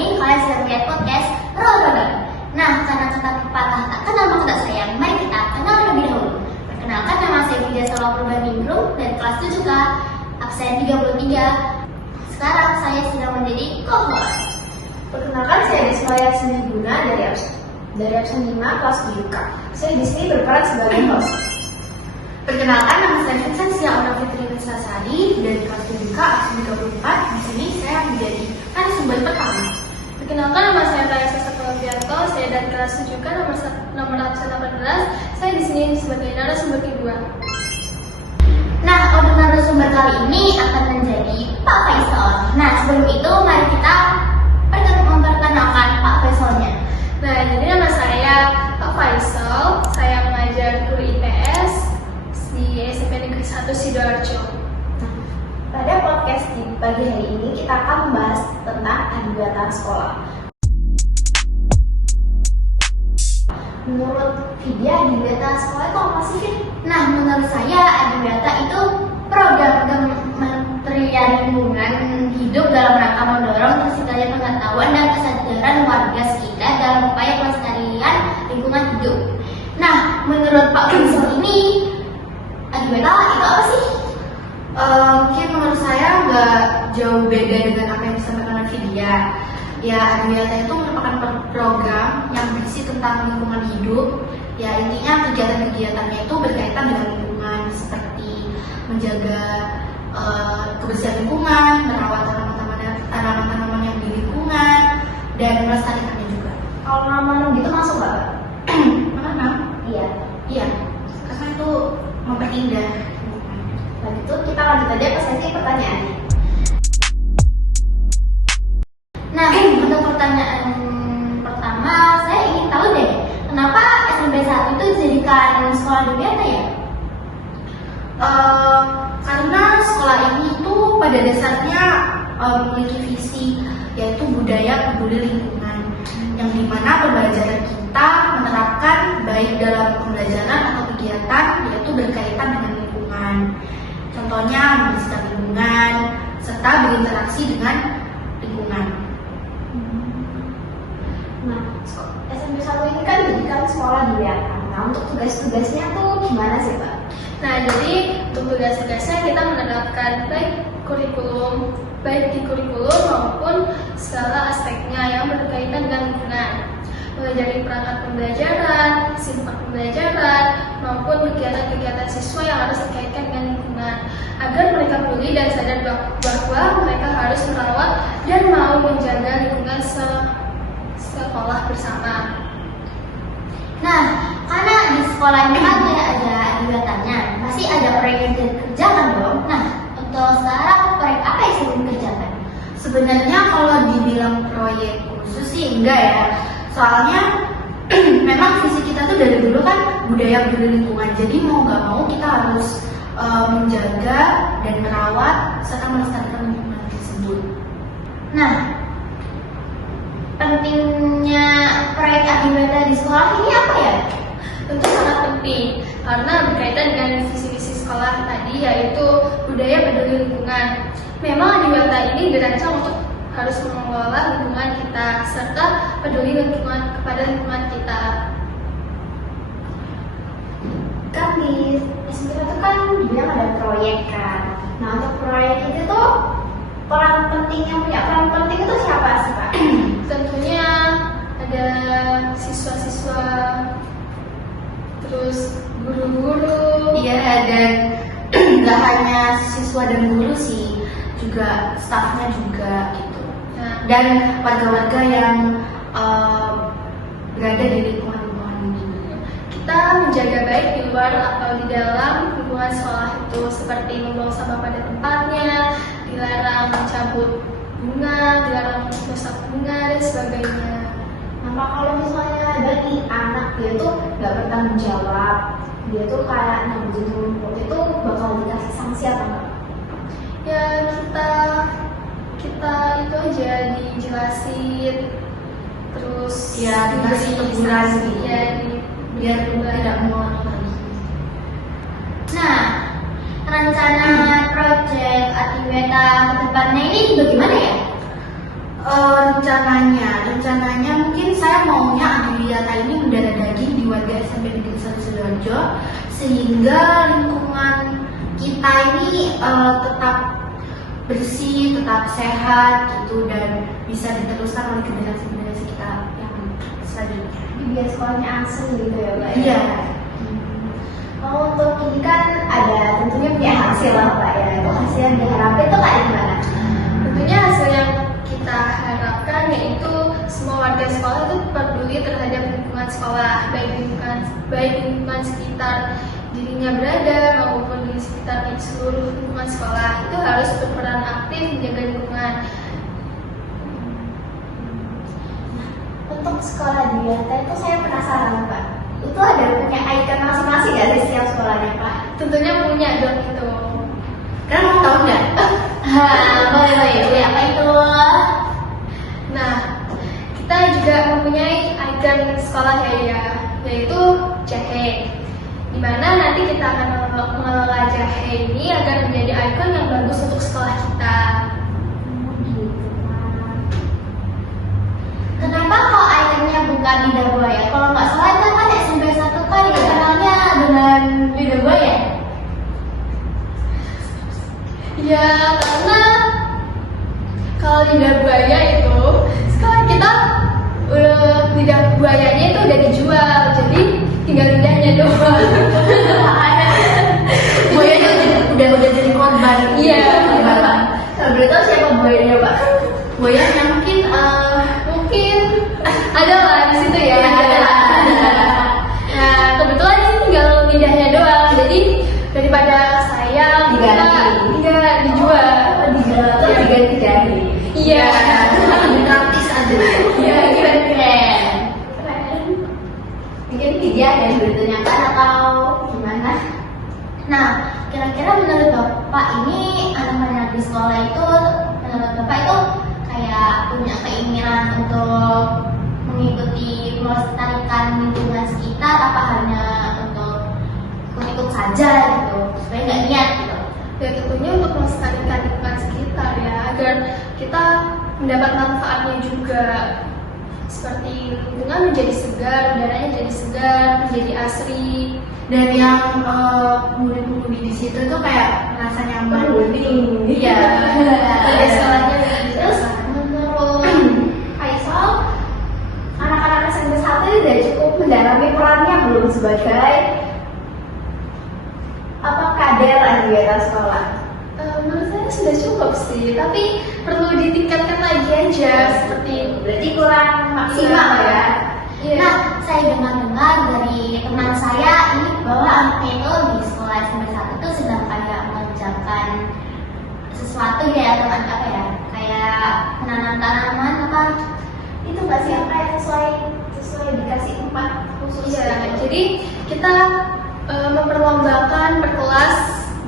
ini kalian sedang melihat podcast Roll. Nah, karena kata pepatah tak kenal maka tak sayang, mari kita kenal lebih dahulu. Perkenalkan, nama saya Widya Salwa Purbaningrum dari kelas 7K, absen 33. Sekarang saya sedang menjadi co-host. Perkenalkan, saya Desmaya Seniguna dari absen 5 kelas 7K. Saya di sini berperan sebagai host. Perkenalkan, nama saya Vincentia Aura Fitri Wisasari dari kelas 7K absen 34. Di sini saya menjadi narasumber pertama. Perkenalkan, nama saya Raisa Satwavianto, saya dari kelas 7K nomor absen 18. Saya di sini sebagai narasumber kedua. Nah, untuk narasumber kali ini akan menjadi Pak Faisal. Nah, sebelum itu mari kita memperkenalkan Pak Faisalnya. Nah, jadi nama saya Pak Faisal, saya mengajar guru IPS di SMP Negeri 1 Sidoarjo. Pada podcast di pagi hari ini kita akan membahas tentang adiwiyata sekolah. Menurut Vidya, adiwiyata sekolah itu apa sih, Fit? Nah, menurut saya adiwiyata itu program Kementerian Lingkungan Hidup dalam rangka mendorong terciptanya pengetahuan dan kesadaran warga sekitar dalam upaya pelestarian lingkungan hidup. Nah, menurut Pak Faisal ini adiwiyata itu apa sih? Mungkin menurut saya nggak jauh beda dengan apa yang disampaikan oleh Vidya. Ya, adiwiyata itu merupakan program yang berisi tentang lingkungan hidup. Ya, intinya kegiatan-kegiatannya itu berkaitan dengan lingkungan, seperti menjaga kebersihan lingkungan, merawat tanaman-tanaman yang di lingkungan, dan melestarikannya juga. Kalau nama gitu masuk nggak, Pak? Menanam? Iya. Karena itu memperindah. Nah, itu kita lanjut aja ke sesi pertanyaannya. Nah, untuk pertanyaan pertama, saya ingin tahu deh, kenapa SMP 1 itu dijadikan sekolah adiwiyata ya? Karena sekolah ini itu pada dasarnya memiliki visi, yaitu budaya peduli lingkungan, yang dimana pembelajaran kita menerapkan baik dalam pembelajaran atau kegiatan yaitu berkaitan dengan lingkungan. Contohnya membersihkan lingkungan serta berinteraksi dengan lingkungan. Nah, SMP 1 ini kan dijadikan sekolah adiwiyata. Nah, untuk tugas-tugasnya tuh gimana sih, Pak? Nah, jadi untuk tugas-tugasnya kita menerapkan baik di kurikulum maupun segala aspeknya yang berkaitan dengan lingkungan. Mulai dari perangkat pembelajaran, sistem pembelajaran, maupun kegiatan-kegiatan siswa yang harus dikaitkan dengan lingkungan, agar mereka peduli dan sadar bahwa mereka harus merawat dan mau menjaga lingkungan sekolah bersama. Nah, karena di sekolah ini kan tidak ada adiwiyatanya, pasti ada proyek yang dikerjakan dong. Nah, untuk sekarang proyek apa yang sedang dikerjakan? Sebenarnya kalau dibilang proyek khusus sih enggak ya. Soalnya memang visi kita tuh dari dulu kan budaya peduli lingkungan. Jadi mau nggak mau kita harus menjaga dan merawat serta melestarikan lingkungan tersebut. Nah, pentingnya proyek adiwiyata di sekolah ini apa ya? Tentu sangat penting karena berkaitan dengan visi-visi sekolah tadi, yaitu budaya peduli lingkungan. Memang adiwiyata ini dirancang untuk harus mengelola lingkungan kita serta peduli lingkungan kepada lingkungan kita. Kan di SMP itu kan dibilang ada proyek kan. Nah, untuk proyek itu tuh yang punya peran penting itu siapa sih, Pak? Tentunya ada siswa-siswa, terus guru-guru. Iya, dan nggak hanya siswa dan guru sih, juga stafnya juga gitu. Nah, Dan warga-warga yang berada di lingkungan ini. kita menjaga baik di luar atau di dalam lingkungan sekolah itu, seperti membuang sampah pada tempatnya, dilarang mencabut bunga, dilarang merusak bunga, dan sebagainya. Nah, kalau misalnya ada nih anak dia tuh nggak bertanggung jawab, dia tuh kayak ngambil rumput, itu bakal dikasih sanksi apa enggak? Ya, kita itu aja dijelasin, terus Ya, dikasih teguran gitu. ya, Biar tidak mengulangi lagi. Nah, rencana proyek adiwiyata ke depannya ini bagaimana ya? Rencananya mungkin saya maunya Adiwiyata ini mendarah daging di warga SMP Negeri 1 Sidoarjo, sehingga lingkungan kita ini tetap bersih, tetap sehat gitu, dan bisa diteruskan oleh generasi-generasi kita yang selanjutnya. Biar sekolahnya asli gitu ya Mbak? Iya. Oh, untuk ini kan ada tentunya punya hasil lah Mbak ya. Itu hasil yang diharapkan itu kayak gimana? Tentunya hasil yang kita harapkan yaitu semua warga sekolah itu peduli terhadap lingkungan sekolah, baik lingkungan sekitar dirinya berada maupun di sekitar seluruh lingkungan sekolah itu harus berperan aktif menjaga lingkungan. Untuk sekolah Adiwiyata itu saya penasaran Pak. Itu ada punya icon masing-masing nggak sih setiap sekolahnya Pak? Tentunya punya dong itu. Kalian mau tahu nggak? Boleh, apa itu? Nah, kita juga mempunyai ikon sekolah yaitu jahe. Di mana nanti kita akan mengelola jahe ini agar menjadi ikon yang bagus untuk sekolah kita. Kenapa kok ikonnya bukan lidah buaya? Kalau nggak salah itu kan SMP 1 kan dikenalnya dengan lidah buaya. Ya, karena kalau lidah buaya itu sekarang kita lidah buayanya itu udah dijual, jadi tinggal lidahnya doang. Buayanya udah jadi korban. Iya. Kalau boleh tahu siapa buayanya Pak? Buayanya Mungkin ada lah di situ ya. Nah, kebetulan ini tinggal lidahnya doang, jadi daripada saya nggak dijual. Dijual atau diganti jahe? Iya. gratis aja. Iya, keren. Keren. Mungkin dia yang ditanyakan atau gimana? Nah, kira-kira menurut Bapak ini anak-anak di sekolah itu, menurut Bapak itu kayak punya keinginan untuk mengikuti melestarikan lingkungan sekitar apa hanya untuk ikut saja gitu, supaya nggak niat gitu. Ya tentunya untuk melestarikan lingkungan sekitar ya, agar kita mendapat manfaatnya juga, seperti lingkungan menjadi segar, udaranya jadi segar, menjadi asri. Dan yang murid-mudi di situ tuh kayak merasa nyaman. Iya. Ada sekolahnya yang Terus menurut Faisal, anak-anak SMP 1 ini sudah cukup mendalami perannya belum sebagai kader Adiwiyata sekolah? menurut saya sudah cukup sih, tapi perlu ditingkatkan lagi aja, seperti Berarti kurang maksimal ya? Iya. Nah, saya dengar-dengar dari teman saya ini bahwa anaknya itu di sekolah SMP 1 itu sedang kayak mengerjakan sesuatu ya, atau apa ya, kayak menanam tanaman apa. Itu nggak sih apa yang sesuai dikasih tempat khusus? Iya, jadi kita memperlombakan per kelas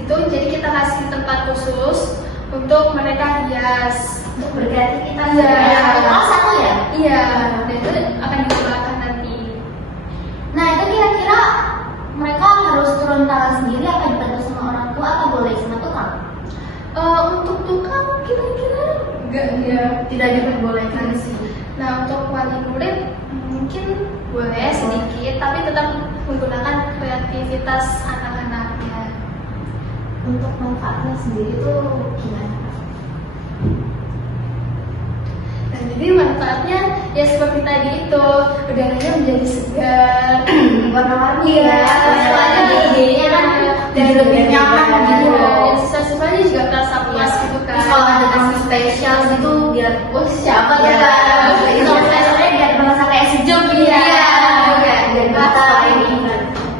gitu, jadi kita kasih tempat khusus untuk mereka hias. Untuk berganti kita Iya. Kelas 1 ya? Iya, dan itu akan digunakan nanti. Nah, itu kira-kira mereka harus turun tangan sendiri apa dibantu sama orang tua atau boleh sama tukang? Untuk tukang kira-kira enggak. Tidak diperbolehkan sih. Nah, untuk wali murid mungkin boleh sedikit, tapi tetap menggunakan kreativitas anak-anaknya. Untuk manfaatnya sendiri tuh gimana? Nah, jadi manfaatnya ya seperti tadi itu, udaranya menjadi segar, Warna-warni Iya, ya? soalnya idenya kan jadi lebih nyaman gitu. dan siswa-siswanya juga merasa puas gitu kan. Terus kalau ada tamu spesial gitu biar Siapa tuh Iya. Kak? Itu sebenarnya biar merasa kayak sejuk gitu ya. Dan kata ini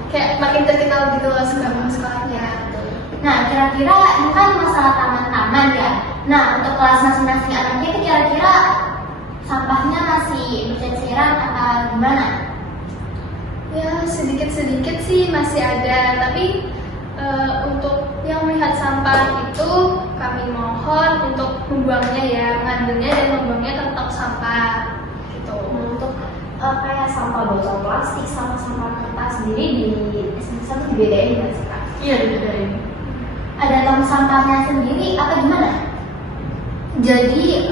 Kayak makin terkenal gitu loh sama sekolahnya. Nah, kira-kira ini kan masalah taman-taman ya. Nah, untuk kelas masing-masing anaknya itu kira-kira sampahnya masih berceceran atau gimana? Ya sedikit-sedikit sih masih ada, tapi untuk yang melihat sampah itu kami mohon untuk membuangnya ya, mengambilnya dan membuangnya ke tempat sampah gitu. untuk kayak sampah botol plastik sama sampah kertas sendiri di SMP 1 dibedain nggak sih Kak? iya dibedain. Ada tong sampahnya sendiri apa gimana? Jadi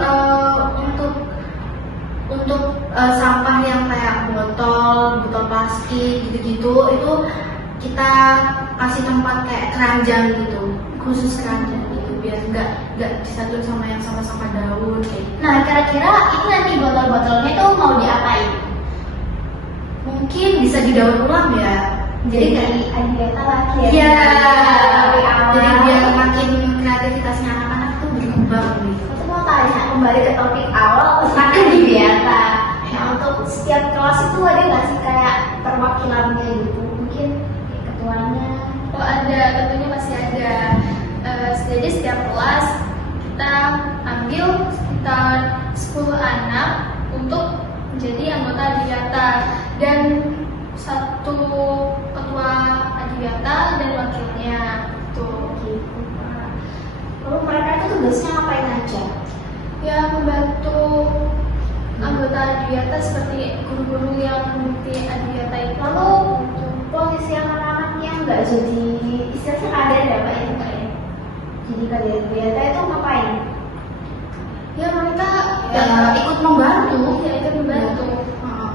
untuk sampah yang kayak botol plastik gitu-gitu itu kita kasih tempat kayak keranjang gitu, khusus keranjang gitu biar nggak disatuin sama yang sampah-sampah daun kayak gitu. Nah, kira-kira itu nanti botol-botolnya tuh mau diapain? Mungkin bisa didaur ulang ya. Jadi nggak Adiwiyata lagi ya. Iya. Dari awal. Jadi biar makin kreativitasnya anak-anak tuh berkembang gitu. Aku mau tanya kembali ke topik awal tentang Adiwiyata. Nah, untuk setiap kelas itu ada nggak sih kayak perwakilannya gitu? Mungkin kayak ketuanya. Oh ada, tentunya masih ada. Jadi setiap kelas kita ambil sekitar 10 anak untuk menjadi anggota Adiwiyata dan satu ketua Adiwiyata dan wakilnya. Tuh. Gitu, Pak. Lalu mereka itu tugasnya ngapain aja? Ya membantu anggota Adiwiyata seperti guru-guru yang mengikuti Adiwiyata itu. Lalu posisi anak-anaknya nggak jadi istilahnya kader ya Pak ya? Pak, ya? Jadi kader Adiwiyata itu ngapain? Ya mereka Ikut membantu. ya ikut membantu. Heeh.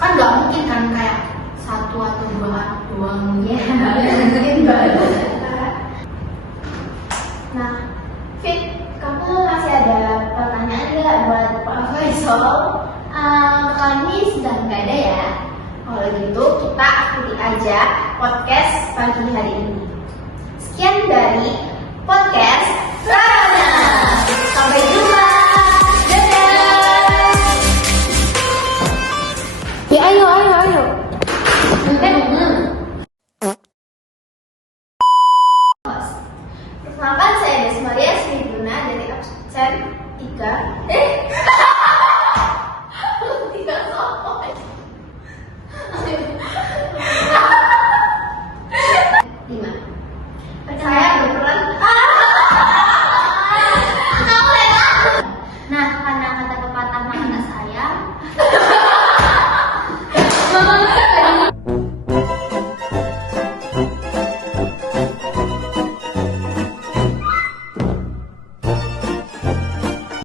Kan nggak mungkin kan kayak satu atau dua anak doang. Ya, mungkin banget. Nah, Fit, kamu masih ada pertanyaan nggak buat Pak Faisal? Kali ini sudah nggak ada ya. Kalau gitu kita akhiri aja podcast pagi hari ini. Sekian dari podcast Sarana. Sampai jumpa. Dadah. Ya ayo. Perkenalkan saya Desmaria Sriguna dari absen 3. Tiga soal. 5. Saya berperan. Nah,